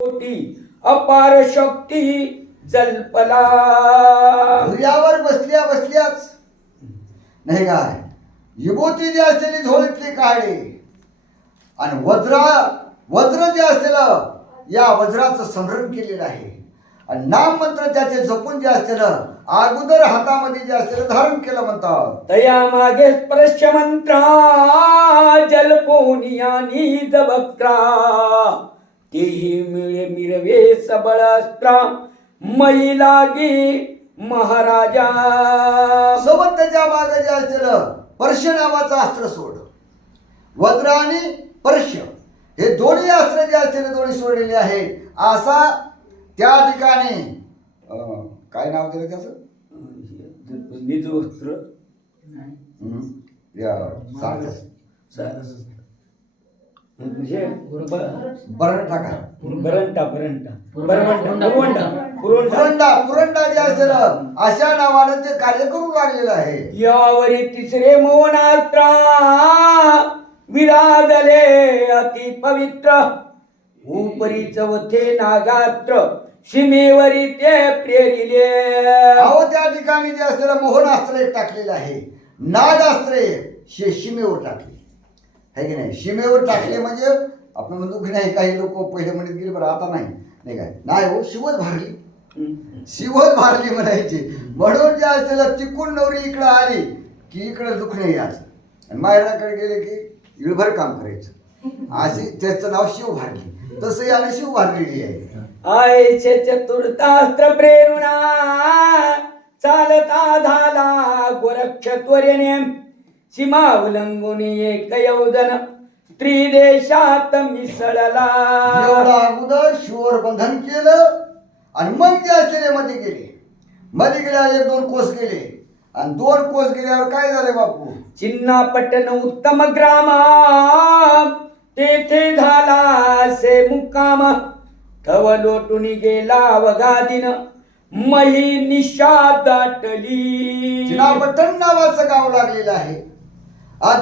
कोटी अपार शक्ती जल्पला. सूर्यावर बसल्या बसल्याच. नाही काय विभूती जी असलेली झोळीतली काढे आणि वज्रा वज्र जे असलेलं या वज्राचं संग्रहण केलेलं आहे. आणि नाम मंत्र त्याचे जपून जे असलेलं अगोदर हातामध्ये जे असलेलं धारण केलं म्हणतात. तया मागे स्पर्श मंत्रा जलपोनियानी जबक्रा तेही मिळे मिरवे सबळ अस्त्रा मै लागी महाराजा. सोबत त्याच्यामागे जे असलेलं पर्श नावाचं अस्त्र सोड. वज्र आणि पर्श हे दोन्ही अस्त्र जे असलेले दोन्ही सोडलेले आहेत. असा त्या ठिकाणी काय नाव दिलं त्याचं? निजवस्त्र. हम्म. म्हणजे ब- बरण टाका बरंटा बरंटा. बरवंटा पुरवंटा पुरंडा पुरंडा. जे असलेलं अशा नावानं ते कार्य करू लागलेलं आहे. यावरी तिसरे मोनास्त्र विराजले अति पवित्र. उपरी चौथे नागास्त्र सीमेवरी ते प्रेरिले. अहो त्या ठिकाणी जे असलेलं मोहनास्त्र एक टाकलेलं आहे. नागास्त्र शिमेवर टाकले आहे की नाही? शिमेवर टाकले म्हणजे आपण म्हणतो की नाही काही लोक पहिले म्हणत गेले बरं आता नाही. नाही काय? नाही हो शिवच भारली. शिवच भारली म्हणायची. म्हणून जे असलेलं चिकून नवरी इकडं आली की इकडं दुखणे यायचं आणि माहेराकडे गेले की इळभर काम करायचं. अशी त्याचं नाव शिव भारली. तसं याने शिव भारलेली आहे. आयचे चतुर्थास्त्र प्रेरणा चालता झाला गोरक्ष त्वरेने सीमा उल्लंघून एक योजन स्त्री देशात मिसळला. एवढा अगोदर शिवर बंधन केलं आणि मग ते असलेले मध्ये गेले. मध्ये गेल्यावर एक दोन कोस गेले. आणि दोन कोस गेल्यावर काय झाले बापू? चिन्ना पटन उत्तम ग्राम. तेथे झाला से मुक्काम. थव लोटून गेला वगादीन मही निशा दाटली चिनापट्टण नावाचं गाव लागलेलं आहे.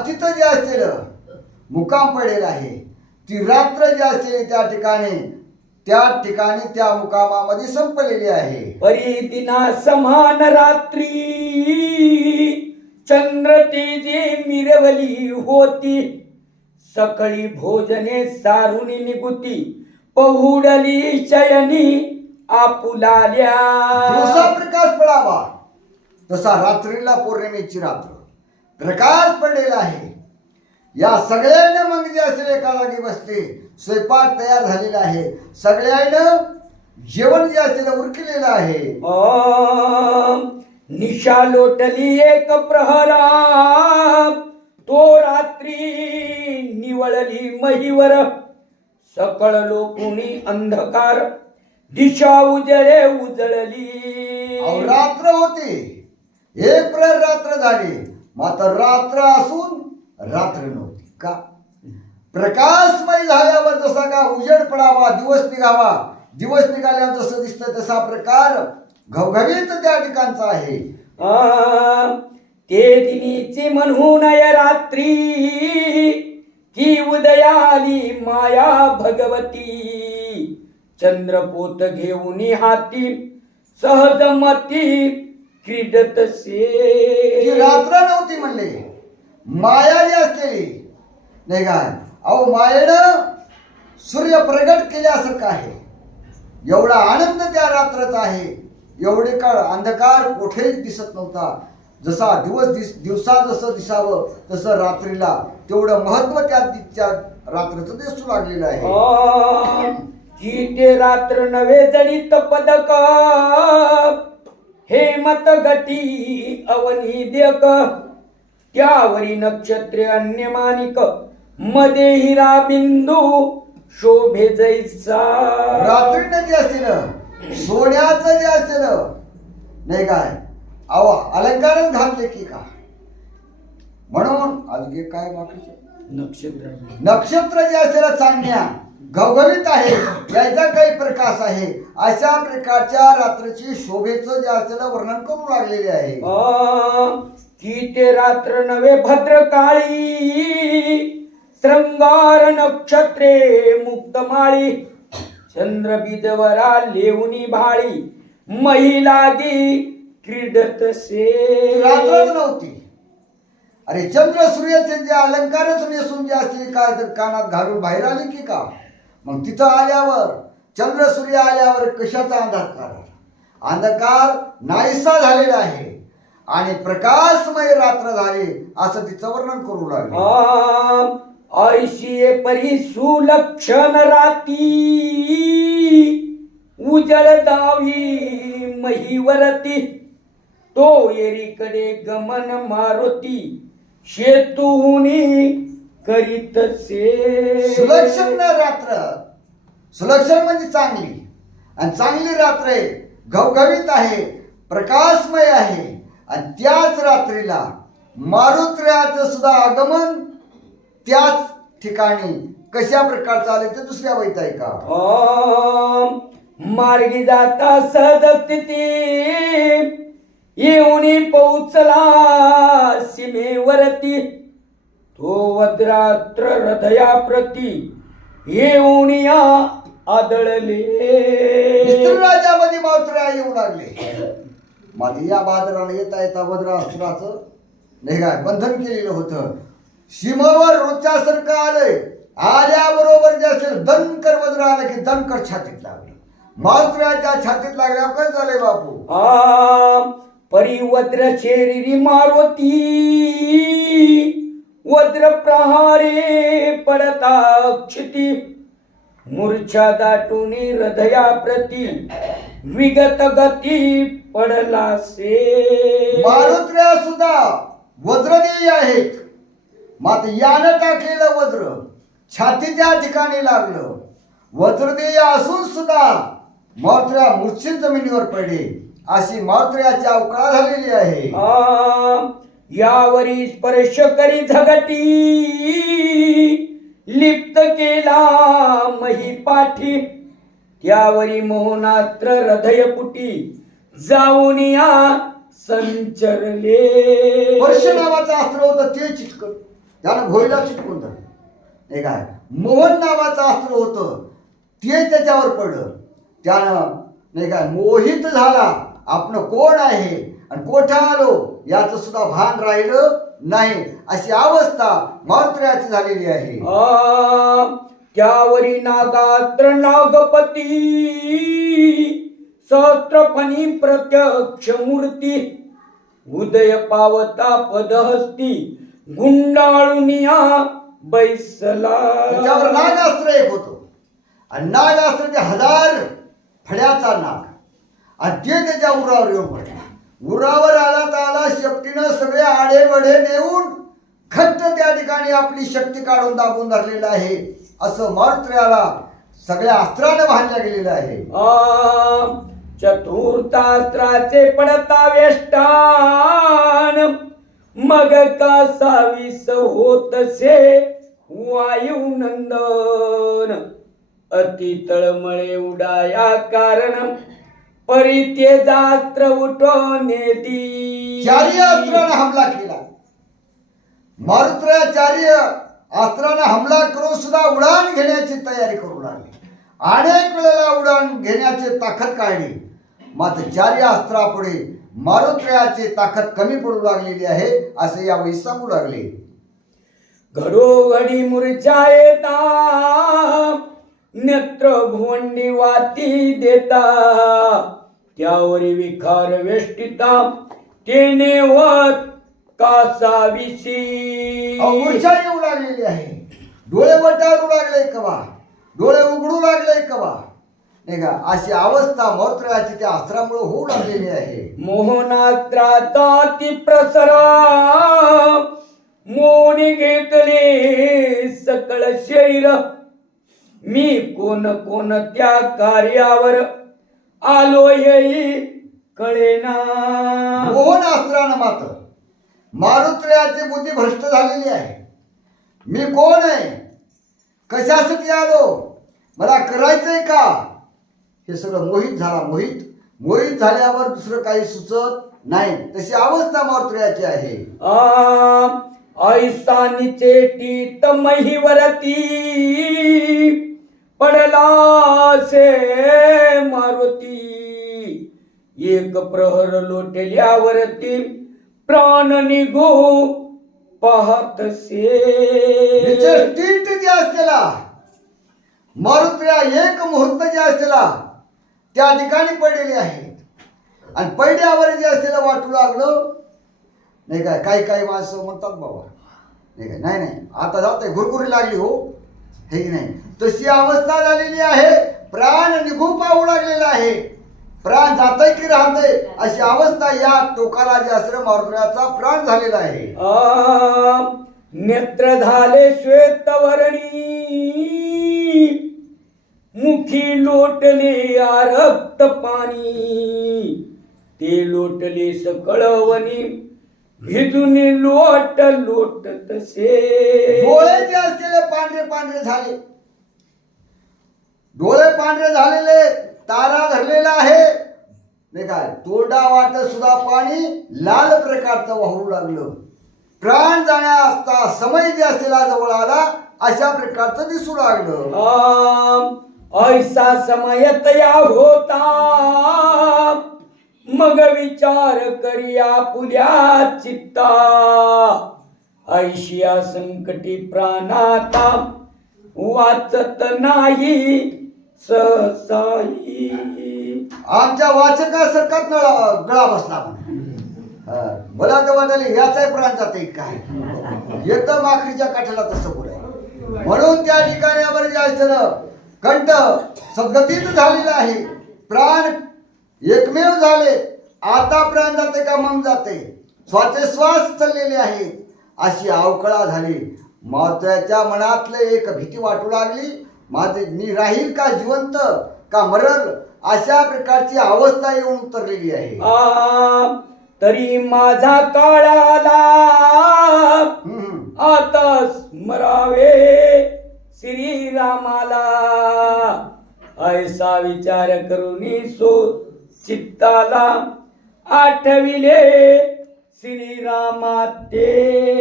तिथं जे असलेलं मुकाम पडेल आहे. ती रात्र जी असलेली त्या ठिकाणी त्या ठिकाणी त्या मुकामामध्ये संपलेली आहे. परिदिना समान रात्री चंद्र तेजे मिरवली होती. सकळी भोजने सारुनी निगुती पहुडली शयनी आपुलाल्या. दिवसा प्रकाश पडावा. तसा रात्रीला पौर्णिमेची रात्र. प्रकाश पडलेला आहे. या सगळ्यांना मग जे असलेले एका जागी बसले स्वयंपाक तयार झालेला आहे. सगळ्यांना जेवण जे असलेलं उरकलेलं आहे. ओम निशा लोटली एक प्रहरा तो रात्री निवळली महीवर. सकळ लोकुणी अंधकार. दिशा उजळे उजळली. रात्र होती. एक प्रहर रात्र झाली. मात्र रात्र असून रात्र नव्हती. का? प्रकाशमय झाल्यावर जसा का उजेड पडावा दिवस निघावा दिवस निघाल्यावर जसं दिसतं तसा प्रकार घवघवीत त्या ठिकाणचा आहे. ते दिनीची म्हणून रात्री की उदयाली माया भगवती. चंद्रपोत घेऊन हाती सहजमती क्रीडत ती से रात्र नव्हती म्हणले. माया जी असलेली. नाही काय अहो मायेनं सूर्य प्रगट केल्यासारखं आहे. एवढा आनंद त्या रात्रच आहे. एवढे काळ अंधकार कुठेच दिसत नव्हता. जसा दिवस दिस दिवसा जसं दिसावं तसं रात्रीला तेवढं महत्त्व त्या त्या रात्रीचं दिसू लागलेलं आहे. की ते रात्र नवे जडित पदक हे मत गटी अवनी देक. त्यावरी नक्षत्रे अन्य मानिकमध्ये हिरा बिंदू शोभे जैसा. रात्रीनं जे असलेलं सोन्याचं जे असलेलं नाही काय? अहो अलंकारच घातले की का म्हणून अजून काय बाकीचे नक्षत्र. नक्षत्र जे असलेलं चांदण्या घवघवीत आहे. याचा काही प्रकाश आहे. अशा प्रकारच्या रात्रीची शोभेचं जे असलेलं वर्णन करू लागलेले आहे. की ते रात्र नवे भद्र काळी श्रंगार नक्षत्रे मुक्तमाळी. चंद्रबिदवरा लेवणी भाळी. महिलागी क्रीडत से रात्रच नव्हती. अरे चंद्र सूर्याचे जे अलंकारच नेसून जे असते काय तर कानात घालून बाहेर आली की का? मग तिथं आल्यावर चंद्र सूर्य आल्यावर कशाचा अंधकार अंधकार नाहीसा झालेला आहे. आणि प्रकाशमय रात्र झाले असं तिचं वर्णन करू लागले. आम ऐशी परी सुलक्षण राती उजळ दावी महिवरती. तो एरीकडे गमन मारुती शेतूनी करीत से सुलक्षण रात्र. सुलक्षण म्हणजे चांगली. आणि चांगली रात्र आहे घवघवीत आहे प्रकाशमय आहे. आणि त्याच रात्रीला मारुत्र्याचं सुद्धा आगमन त्याच ठिकाणी कशा प्रकारचं आले ते दुसऱ्या वैत आहे का मार्गी जाता स्थिती. येऊनी पोचला सीमेवरती. तो वज्रात्र हृदया प्रती येऊनिया आदळले. राजामध्ये मात्र्या येऊ लागले. माझे या बाजाराला येता येता वज्रास्त्राचं नाही काय बंधन केलेलं होतं. सीमावर रोजच्यासारखं आलंय. आल्याबरोबर जे असेल दनकर वज्र आलं की दनकर छातीत लागलं. मात्र्याच्या छातीत लागल्यावर काय झालंय बापू? आम परिवद्र शरीरी मारुती वज्र प्रहारे पडता क्षिती. मूर्छा दाटुनी हृदया प्रती विगत गती पडला से मारुत्र्या सुद्धा वज्रदेयी आहेत. मात्र यानं टाकलेलं वज्र? छातीच्या ठिकाणी लागलं. वज्रदेय असून सुद्धा मारुत्र्या मूर्छित जमिनीवर पडले. अशी मारुत्र्याची अवकाळ झालेली आहे. यावरी स्पर्श करी झगटी. लिप्त केला मही पाठी. त्यावरी मोहनात्र हृदयपुटी जाऊन या संचरले. वर्ष नावाचं अस्त्र होतं ते चिटकन त्यानं भोईला चिटकून धरलं. नाही काय? मोहन नावाचं अस्त्र होतं ते त्याच्यावर पडलं. त्यानं नाही काय मोहित झाला. आपण कोण आहे? आणि कोठा आलो? याचं सुद्धा भान राहिलं नाही. अशी अवस्था मात्र्याची झालेली आहे. त्यावरी नागात्र नागपती सहस्त्रफणी प्रत्यक्ष मूर्ती उदय पावता पदहस्ती गुंडाळुनिया बैसला. त्याच्यावर नागास्त्र एक होतं. आणि नागास्त्र ते हजार फड्याचा नाग. आणि ते त्याच्या उरावर येऊन पडला. उरावर आला तर आला शक्तीनं सगळे आडेवडे नेऊन खट्ट त्या ठिकाणी आपली शक्ती काढून दाबून धरलेलं आहे. असं मारुत्र्याला सगळ्या अस्त्रानं बांधल्या गेलेलं आहे. चतुर्थास्त्राचे पडता वेष्टान मग का सावीस होतसे वायू नंदन. अति तळमळे उडाया कारण. परित्येजास्त्र उठवणे दी चारी अस्त्रानं हमला केला. मारुत्र्याचार्य अस्त्रानं हमला करून सुद्धा उडान घेण्याची तयारी करू लागली. अनेक वेळेला उडान घेण्याची ताकद काढली. मात्र चारी अस्त्रापुढे मारुत्र्याची ताकद कमी पडू लागलेली आहे असे यावेळी सांगू लागले. घडोघडी मूर्छा येता नेत्र भुवंडी वाती देता. त्यावरी विखार वेष्टिता. तेने वत कासाविशी अहो, मूर्छा येऊ लागलेली आहे. डोळे वटारू लागले कवा? डोळे उघडू लागले कवा? नाही का? अशी अवस्था मारुत्र्याची त्या अस्त्रामुळे होऊ लागलेली आहे. मोहनात्राता ती प्रसरा मोनी घेतले सकळ शरीर मी कोण कोण त्या कार्यावर आलो येई कळेना. मोहन अस्त्रानं मात्र? मारुत्र्याची बुद्धी भ्रष्ट झालेली आहे. मी कोण आहे? कशासाठी आलो? मला करायचंय का? हे सगळं मोहित झाला मोहित. मोहित झाल्यावर दुसरं काही सुचत नाही. तशी अवस्था मारुत्र्याची आहे. आम ऐसा निचेटी तमहिवरती पडला से मारुती. एक प्रहर लोटल्यावरती प्राण निघो पाहत से स्टिंट जे असलेला मारुतीला एक मुहूर्त जे असलेला त्या ठिकाणी पडलेले आहेत. आणि पैड्यावर जे असलेलं वाटू लागलं नाही काय काही काही माणसं म्हणतात बाबा? नाही काय नाही नाही. आता जाते गुरगुरी लागली हो. हे की नाही? तशी अवस्था झालेली आहे. प्राण निघू पाहू लागलेला आहे. प्राण जातय की राहतय? अशी अवस्था या टोकाला जे असलं मारुत्र्याचा प्राण झालेला आहे. नेत्र झाले श्वेतवर्णी. मुखी लोटले या रक्त पाणी. ते लोटले सकळवणी भिजून लोट लोट तसे डोळे जे असलेले पांढरे पांढरे झाले. डोळे पांढरे झालेले तारा धरलेला आहे. नाही काय तोंडा वाटत सुद्धा पाणी लाल प्रकारचं वाहू लागलं. प्राण जाण्या असता समय जे असलेला जवळ आला अशा प्रकारचं दिसू लागलं. आम, ऐसा समय तया होता. मग विचार करिया पुल्या चित्ता. ऐशिया संकटी प्राणाता वाचत नाही सहसाई आमच्या वाचकासारखाच नळा गळा बसला. हा, मला तर वाटायला याचाही प्राण जाते काय? येतं माखरीच्या काठाला तसं पुढे म्हणून त्या ठिकाणी आपण कंठ सद्गतीत झालेला आहे. प्राण एकमेव झाले. आता प्राण जाते का मग जाते? श्वासोश्वास चाललेले आहेत. अशी अवकळा झाली. मात्याच्या मनातलं एक भीती वाटू लागली. माझे मी राहील का जिवंत का मरल? अशा प्रकारची अवस्था येऊन उतरलेली आहे. आ, तरी माझा काळाला. आता स्मरावे श्रीरामाला. ऐसा विचार करून सो चित्ताला आठविले श्रीरामा ते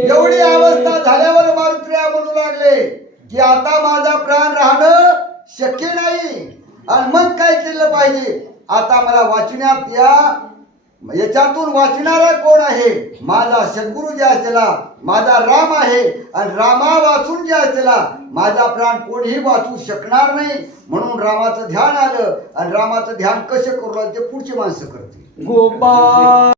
एवढी अवस्था झाल्यावर मारुत्र्या म्हणू लागले की आता माझा प्राण राहणं शक्य नाही. आणि मग काय केलं पाहिजे? आता मला वाचण्यात या. याच्यातून वाचणारा कोण आहे? माझा सद्गुरू जे असलेला माझा राम आहे आणि रामा वाचून जे असलेला माझा प्राण कोणीही वाचू शकणार नाही. म्हणून रामाचं ध्यान आलं आणि रामाचं ध्यान कसे करू लागले ते पुढची माणसं करते गोपाळ!